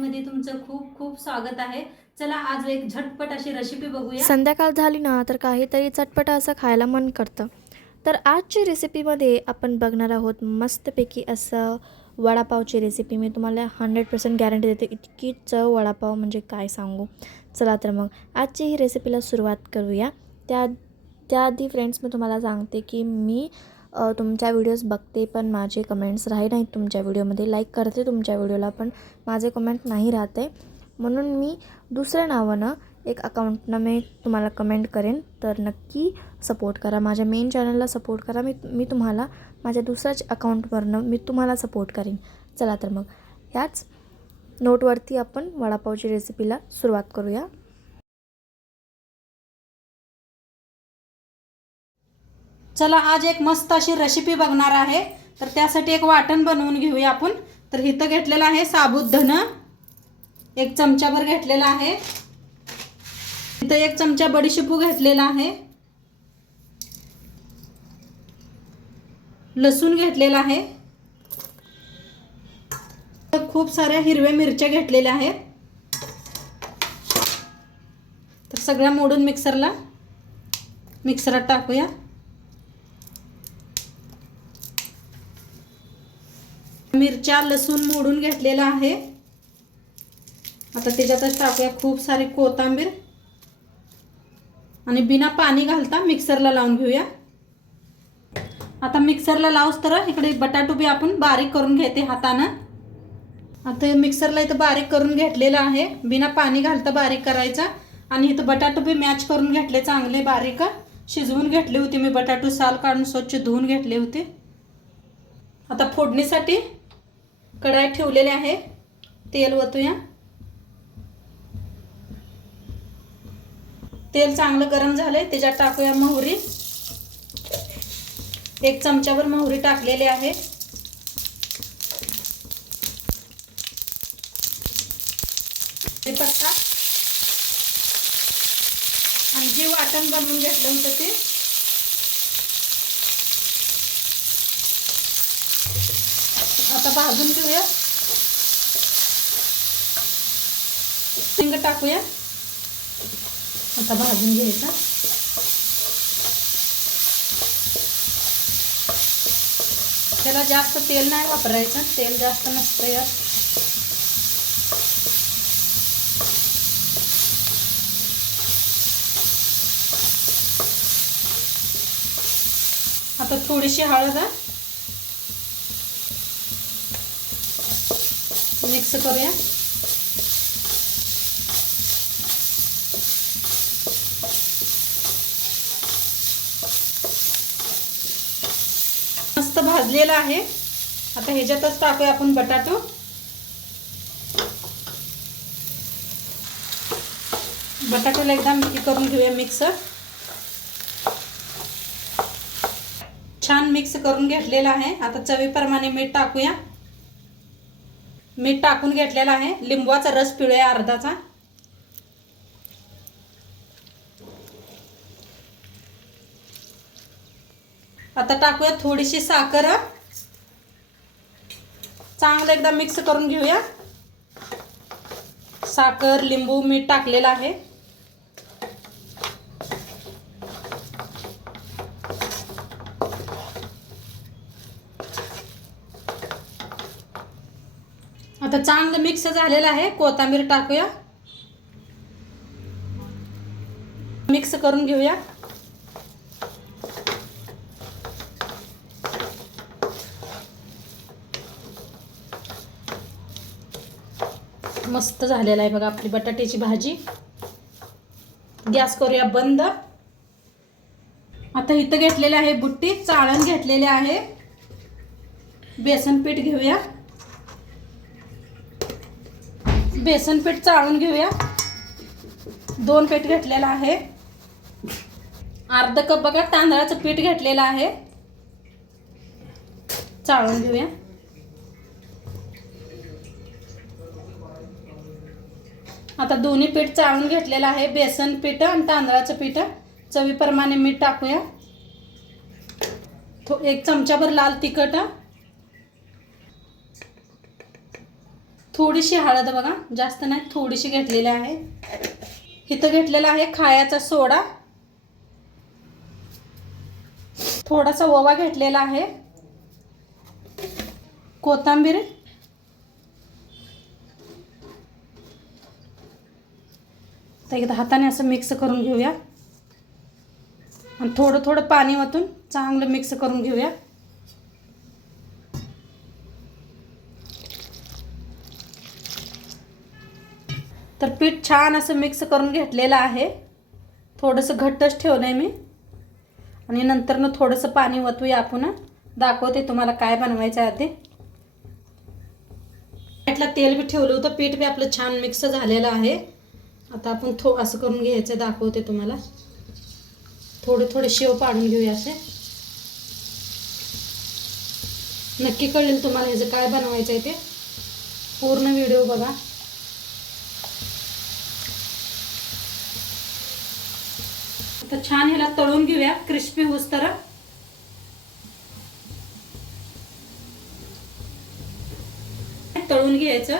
मध्ये तुमचं खूप खूप स्वागत आहे। चला आज एक झटपट अशी रेसिपी बघूया। संध्याकाळ झाली ना तर काहीतरी चटपट असं खायला मन करतं. तर आजची रेसिपीमध्ये आपण बघणार आहोत मस्तपैकी असं वडापावची रेसिपी. मी तुम्हाला 100% गॅरंटी देते, इतकी चव वडापाव म्हणजे काय सांगू. चला तर मग आजची ही रेसिपीला सुरुवात करूया. त्याआधी फ्रेंड्स, मी तुम्हाला सांगते की मी तुमच्या व्हिडिओज बघते, पण माझे कमेंट्स राही नाहीत तुमच्या व्हिडिओमध्ये. लाईक करते तुमच्या व्हिडिओला, पण माझे कमेंट नाही राहते. म्हणून मी दुसऱ्या नावानं एक अकाउंटनं मी तुम्हाला कमेंट करेन. तर नक्की सपोर्ट करा, माझ्या मेन चॅनलला सपोर्ट करा. मी तुम्हाला माझ्या दुसऱ्याच अकाउंटवरनं मी तुम्हाला सपोर्ट करेन. चला तर मग ह्याच नोटवरती आपण वडापावची रेसिपीला सुरुवात करूया. चला आज एक मस्त अशी रेसिपी बघणार आहे। तर त्यासाठी एक वाटण बनवून घेऊया आपण। तर इथं घेतलेला आहे साबुत धन, 1 चमचाभर घेतलेला आहे। इथं 1 चमचा बडीशेपू घेतलेला आहे, लसूण घेतलेला आहे, खूप साऱ्या हिरव्या मिरच्या घेतलेल्या आहेत। तर सगळ्या मोडून मिक्सरात टाकूया। मिरच्या लसूण मोडून घेतलेला आहे। आता त्याच्यातच टाकूया खूप सारी कोथिंबीर आणि बिना पाणी घालता मिक्सरला लावून घेऊया। आता मिक्सरला लावूस तर इकडे बटाटो बी आपण बारीक करून घेते हातानं। आता मिक्सरला इथं बारीक करून घेतलेला आहे, बिना पाणी घालता बारीक करायचा। आणि इथं बटाटो बी मॅच करून घेतले, चांगले बारीक शिजवून घेतले होते मी। बटाटो साल काढून स्वच्छ धुवून घेतले होते। आता फोडणीसाठी कढाई ठेवलेली आहे, तेल ओतूया। तेल चांगलं गरम झालंय, त्याच्यात टाकूया मोहरी। 1 चमचाभर मोहरी टाकलेली आहे। कढीपत्ता आणि जे वाटण बनवून घेतलं होतं ते आता भाजून घेऊया। हिंग टाकूया, आता भाजून घ्यायचा। त्याला जास्त तेल नाही वापरायचं, तेल जास्त नसतं यात। आता थोडीशी हळद मिक्स करूया। मस्त भाजलेला आहे। आता ह्याच्यातच टाकूया आपण बटाटो। बटाटोला एकदा करून घेऊया मिक्स। छान मिक्स करून घेतलेला आहे। आता चवीप्रमाणे मीठ टाकूया। मीठ टाकून घेतलेला आहे, लिंबूचा रस पिळूया अर्धाचा। आता टाकूया थोडीशी साखर, चांगलं एकदा मिक्स करून घेऊया। साखर, लिंबू, मीठ टाकलेलं आहे। आता चांगलं मिक्स झालेलं आहे, कोथिंबीर टाकूया, मिक्स करून घेऊया। मस्त झालेला आहे बघा आपली बटाट्याची भाजी। गॅस करूया बंद। आता इथं घेतलेले आहे बुट्टी, चाळण घेतलेले आहे। बेसन पीठ घेऊया, बेसन पीठ चाळून घेऊया। 2 पीठ घेतलेला आहे। अर्धा कप बघा तांदळाचं पीठ घेतलेलं आहे, चाळून घेऊया। आता दोन्ही पीठ चाळून घेतलेलं आहे, बेसन पीठ आणि तांदळाचं पीठ। चवीप्रमाणे मीठ टाकूया। 1 चमचाभर लाल तिखट, थोडीशी हळद बघा, जास्त नाही, थोडीशी घेतलेली आहे. इथं घेतलेला आहे खायचा सोडा, थोडासा ओवा घेतलेला आहे, कोथिंबीर, तर एकदा हाताने असं मिक्स करून घेऊया आणि थोडं थोडं पाणी ओतून चांगलं मिक्स करून घेऊया. तर पीठ छान असं मिक्स करून घेतलेलं आहे. थोडंसं घट्टच ठेवलं आहे मी आणि नंतर थोडंसं पाणी ओतूया आपण. दाखवते तुम्हाला काय बनवायचं आहे. आधी पीठला तेल बी ठेवलं होतं, पीठ बी आपलं छान मिक्स झालेलं आहे. आता आपण असं करून घ्यायचं, दाखवते तुम्हाला. थोडे थोडे शेव पाडून घेऊया असे. नक्की कळेल तुम्हाला ह्याचं काय बनवायचं आहे ते. पूर्ण व्हिडिओ बघा. आता छान ह्याला तळून घेऊया क्रिस्पी होईस्तोवर. तळून घ्यायचं.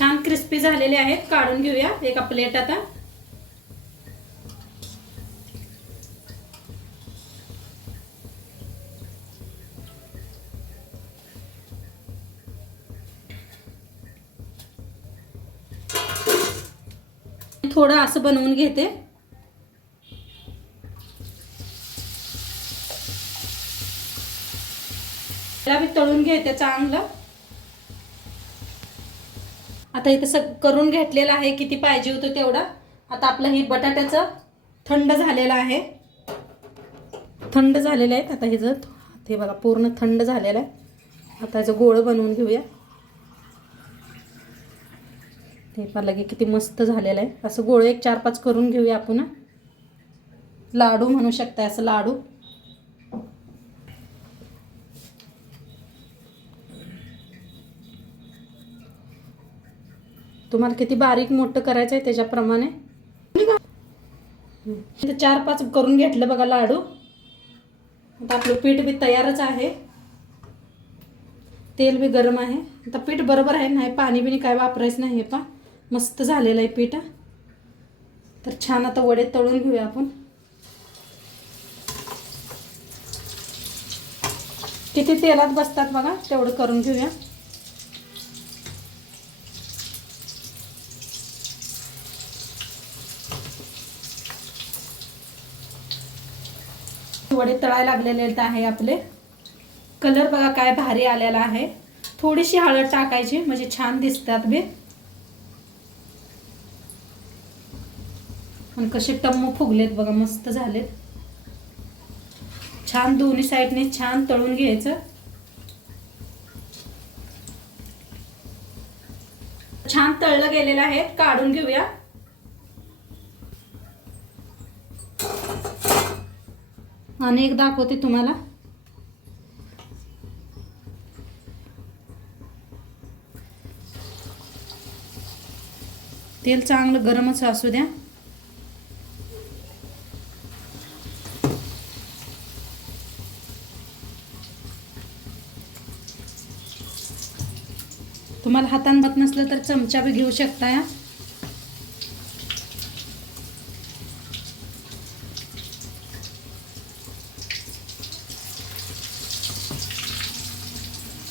छान क्रिस्पी झालेले आहेत, काढून घेऊया एका प्लेट. आता थोडं असं बनवून घेते. त्याला बी तळून घेते चांगलं. आता इथं करून घेतलेलं आहे, किती पाहिजे होतं तेवढं. आता आपलं हे बटाट्याचं थंड झालेलं आहे, थंड झालेलं आहे. आता हे बघा पूर्ण थंड झालेलं आहे. आता याचं गोळं बनवून घेऊया. ते पाहिलं की किती मस्त झालेलं आहे. असं गोळं एक 4-5 करून घेऊया आपण. लाडू म्हणू शकता, असं लाडू. तुम्हाला किती बारीक मोठं करायचं आहे त्याच्याप्रमाणे. 4-5 करून घेतलं बघा लाडू. आता आपलं पीठ बी तयारच आहे. तेल बी गरम आहे. आता पीठ बरोबर आहे, नाही पाणी बिनी काय वापरायचं नाही. पा मस्त झालेलं आहे पीठ. तर छान आता वडे तळून घेऊया आपण. किती तेलात बसतात बघा तेवढं करून घेऊया. वडे तळायला लागलेले आहे आपले. कलर बघा काय भारी आलेला आहे. थोडीशी हळद टाकायची म्हणजे छान दिसतात बी. आणि कसे टम्म फुगलेत बघा, मस्त झालेत. छान दोन्ही साईडने छान तळून घ्यायचं. छान तळलं गेलेलं आहे, काढून घेऊया. आणि एक दाखवते तुम्हाला. तेल चांगलं गरमच असू द्या. तुम्हाला हाताने होत नसलं तर चमचा बी घेऊ शकता. या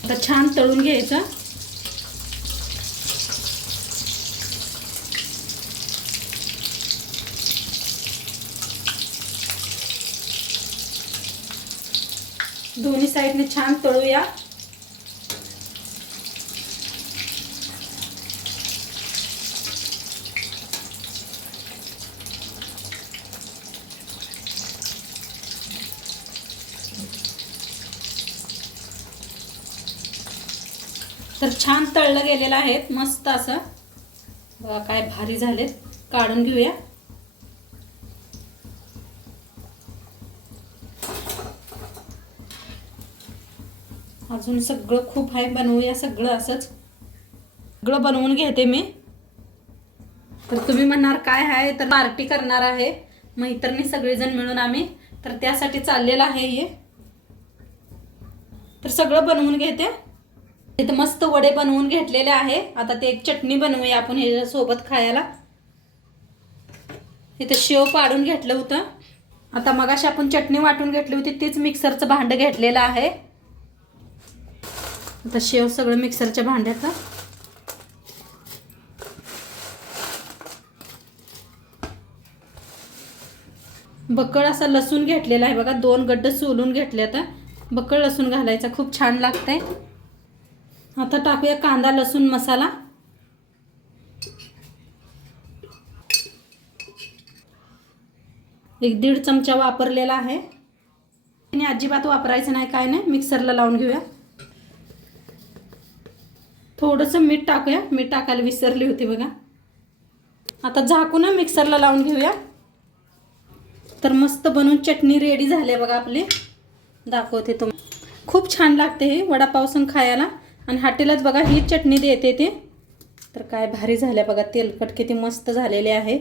आता छान तळून घ्यायचं. दोन्ही साईडने छान तळूया. तर छान तळलं गेलेलं आहे, मस्त असं बघा काय भारी झालेत. काढून घेऊया. अजून सगळं खूप आहे, बनवूया सगळं असंच. सगळं बनवून घेते मी. तर तुम्ही म्हणणार काय आहे, तर पार्टी करणार आहे मैत्रिणी सगळेजण मिळून आम्ही तर त्यासाठी चाललेलं आहे हे. तर सगळं बनवून घेते. इथं मस्त वडे बनवून घेतलेले आहे. आता ते एक चटणी बनवूया आपण ह्याच्या सोबत खायला. इथं शेव पाडून घेतलं होतं. आता मगाशी आपण चटणी वाटून घेतली होती तीच मिक्सरचं भांडं घेतलेलं आहे. आता शेव सगळं मिक्सरच्या भांड्यात. बक्कळ असा लसूण घेतलेला आहे बघा. 2 गड्ड सोलून घेतले. आता बक्कळ लसूण घालायचा, खूप छान लागतंय. आता टाकूया कांदा लसूण मसाला. एक 1.5 चमचा वापरलेला आहे. आणि अजिबात वापरायचं नाही, काय नाही. मिक्सरला लावून घेऊया. थोडंसं मीठ टाकूया. मीठ टाकायला विसरली होती बघा. आता झाकून मिक्सरला लावून घेऊया. तर मस्त बनवून चटणी रेडी झाली आहे बघा आपली. दाखवते तुम्हाला. खूप छान लागते हे वडापाव संग खायला. आणि हॉटेलात बघा ही चटणी देते ते. तर काय भारी झाल्या बघा. तेलकट किती मस्त झालेले आहे.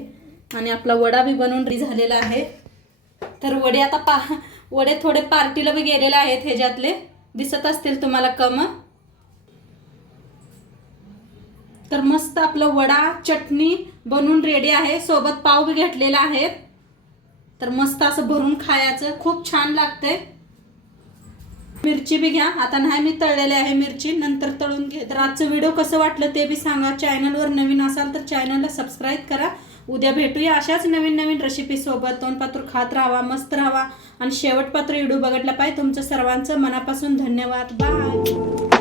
आणि आपला वडा बी बनवून रेडी झालेला आहे. तर वडे आता वडे थोडे पार्टीला बी गेलेले आहेत. ह्याच्यातले दिसत असतील तुम्हाला कम. तर मस्त आपलं वडा चटणी बनवून रेडी आहे. सोबत पाव बी घेतलेला आहे. तर मस्त असं भरून खायचं, खूप छान लागतंय. मिरची बी घ्या. आता नाही मी तळलेले आहे मिरची, नंतर तळून घे. तर आजचं व्हिडिओ कसं वाटलं ते बी सांगा. चॅनलवर नवीन असाल तर चॅनलला सबस्क्राईब करा. उद्या भेटूया अशाच नवीन नवीन रेसिपी सोबत. तोंडपात्र खात राहावा, मस्त राहावा. आणि शेवटपात्र व्हिडिओ बघितला पाहिजे. तुमचं सर्वांचं मनापासून धन्यवाद. बाय.